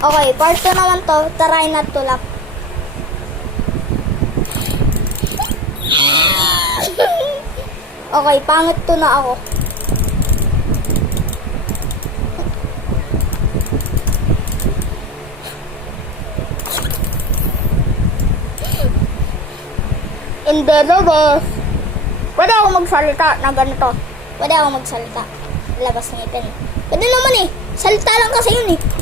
Okay, part 2 naman to. Try not to laugh. Okay, pangit to na ako. Hindi, labas. Pwede ako magsalita na ganito. Pwede ako magsalita. Labas ng ipin. Pwede naman eh. Salita lang kasi yun eh.